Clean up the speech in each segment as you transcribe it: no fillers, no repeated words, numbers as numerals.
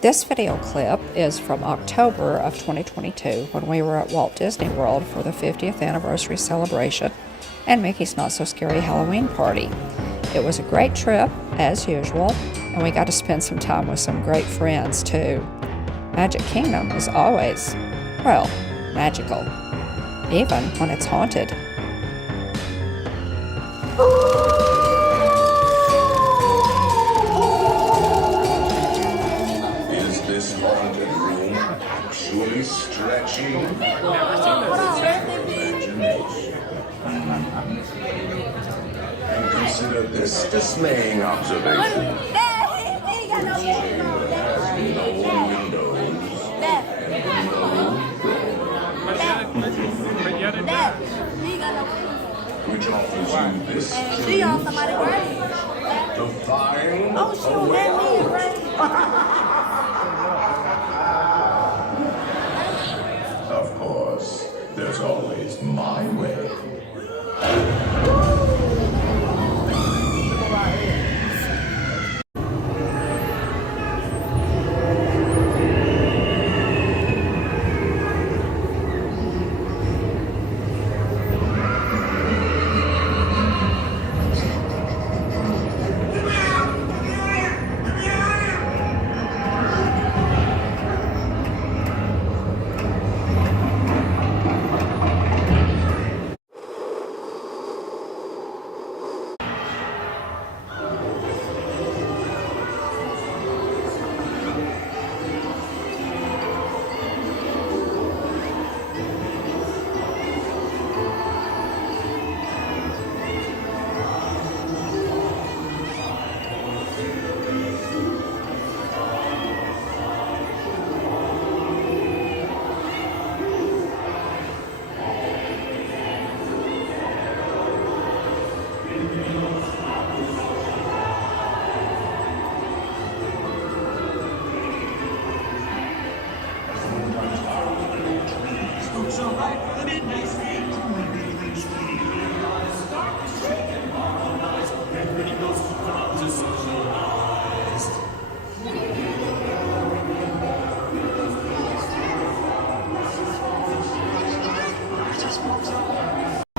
This video clip is from October of 2022 when we were at Walt Disney World for the 50th anniversary celebration and Mickey's Not So Scary Halloween party. It was a great trip, as usual, and we got to spend some time with some great friends too. Magic Kingdom is always, well, magical, even when it's haunted. Is this haunted room actually stretching? And consider this dismaying observation. This chamber has no windows and no which offers you this chilling defying Of course, there's always my way.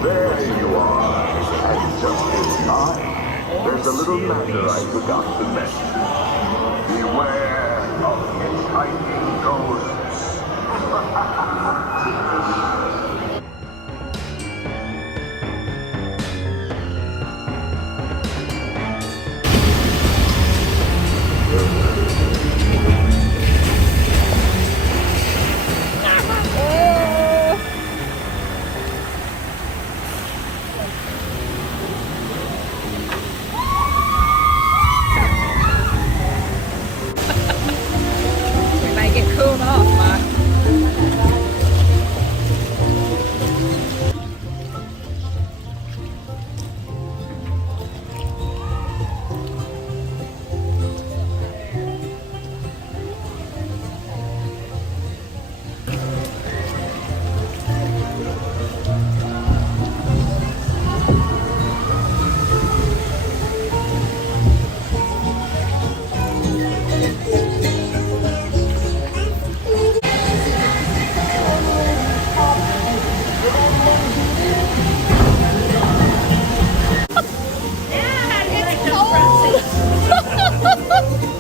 There you are, and just in time. There's a little matter I forgot to mention. Beware of hitchhiking ghosts. We may get cooled off, Mike.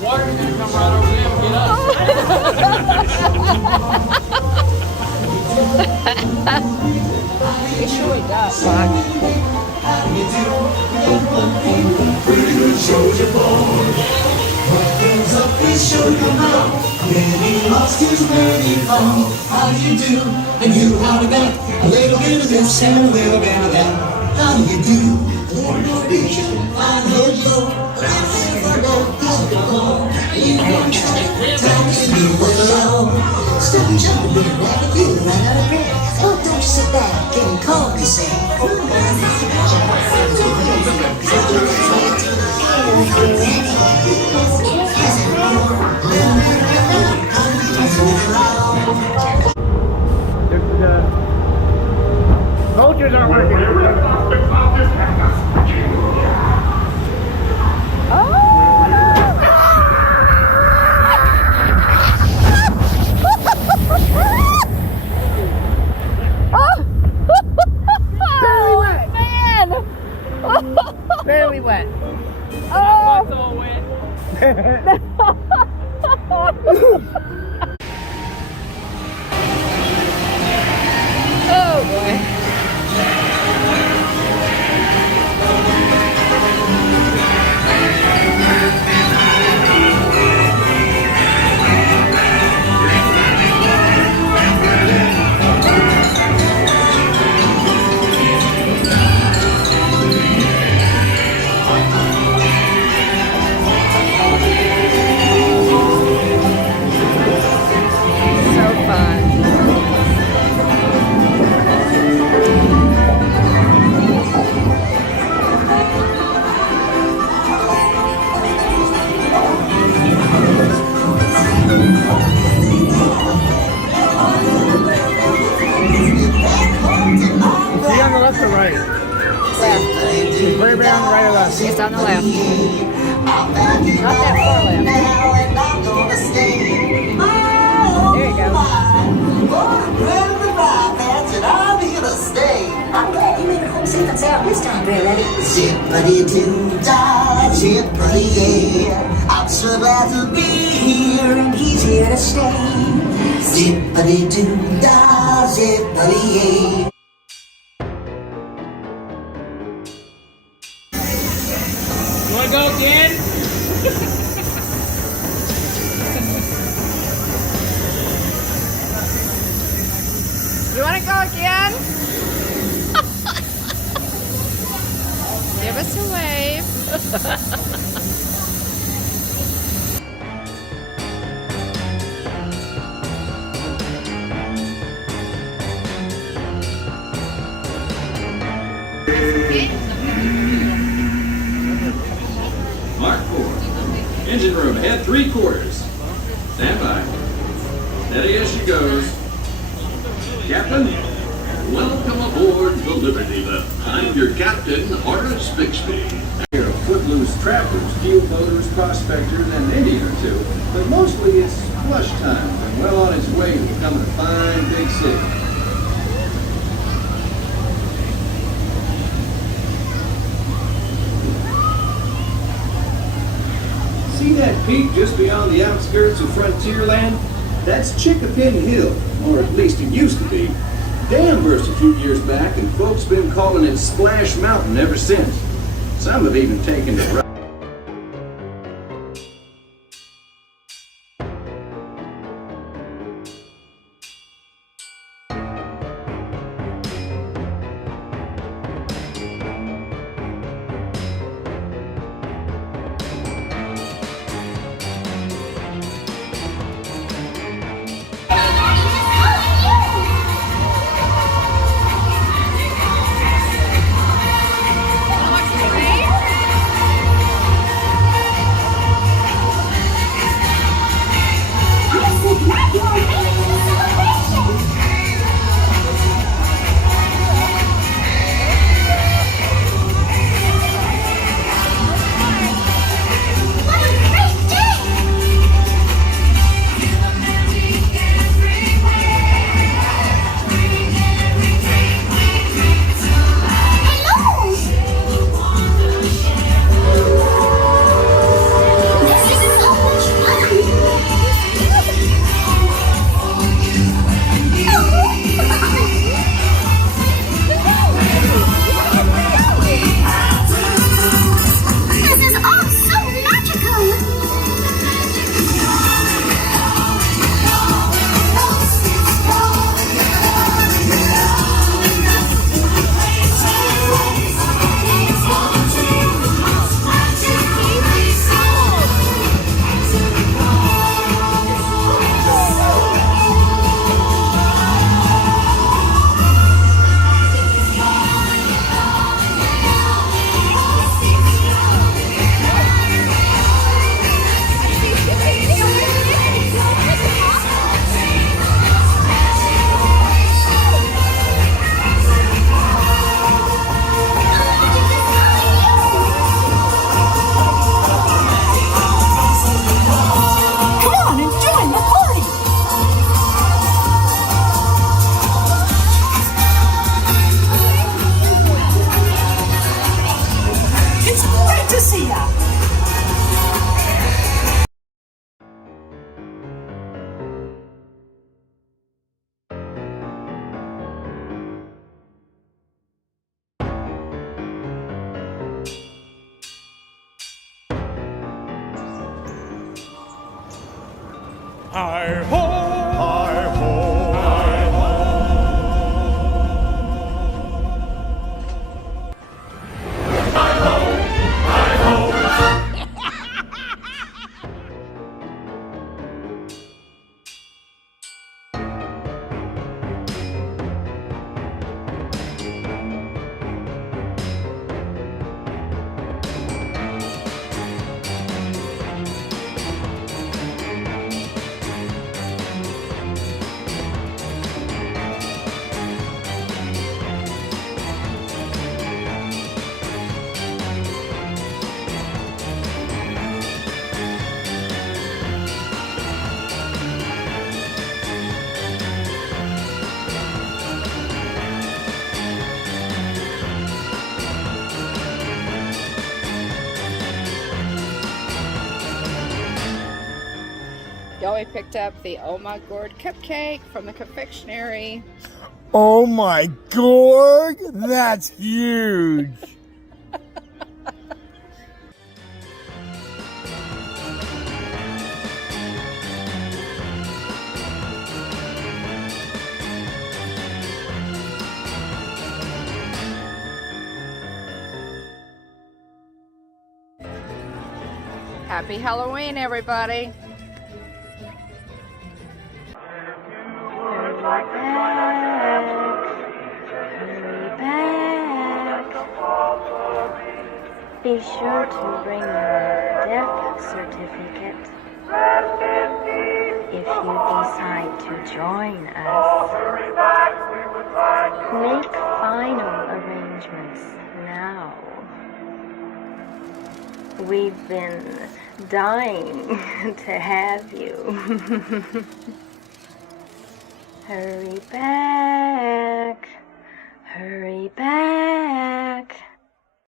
Water's gonna come right over there and get us. It surely does, Mike. Pretty good shows your born. What comes up is show your mouth. Many lost his many fall. How do you do? And you how to that? A little bit of this and a little bit of that. How do you do? A little bit of this. Fine head low. Left hand for low. Come on. You want to take time to do it alone. Stop jumping in like a few right out of breath. Oh, don't you sit back and call me say. Vultures aren't working. Oh! Oh boy. So fun. Is he on the left or right? Left. Is Gray Bear on the right or left? It's on the left. Not that far left. There you go. I'm glad you made it home safe and sound this time, Granddaddy. Zippity-doo-dah, zippity-yay. I'm so glad to be here and he's here to stay. Zippity-doo-dah, zippity-yay. You wanna go again? You want to go again? Give us a wave. Mark 4. Engine room ahead 3/4. Stand by. Steady as she goes. Captain, welcome aboard the Liberty Bell. I'm your captain, Horace Bixby. Here are footloose trappers, field boaters, prospectors, and an Indian or two. But mostly it's flush time and well on its way to becoming a fine big city. See that peak just beyond the outskirts of Frontierland? That's Chickapin Hill, or at least it used to be. Dam burst a few years back, and folks been calling it Splash Mountain ever since. Some have even taken to Hi-ho! Hi-ho! Joey picked up the Oh My Gourd cupcake from the confectionery. Oh my gourd! That's huge! Happy Halloween, everybody. Be sure to bring your death certificate if you decide to join us. Make final arrangements now. We've been dying to have you. Hurry back. Hurry back.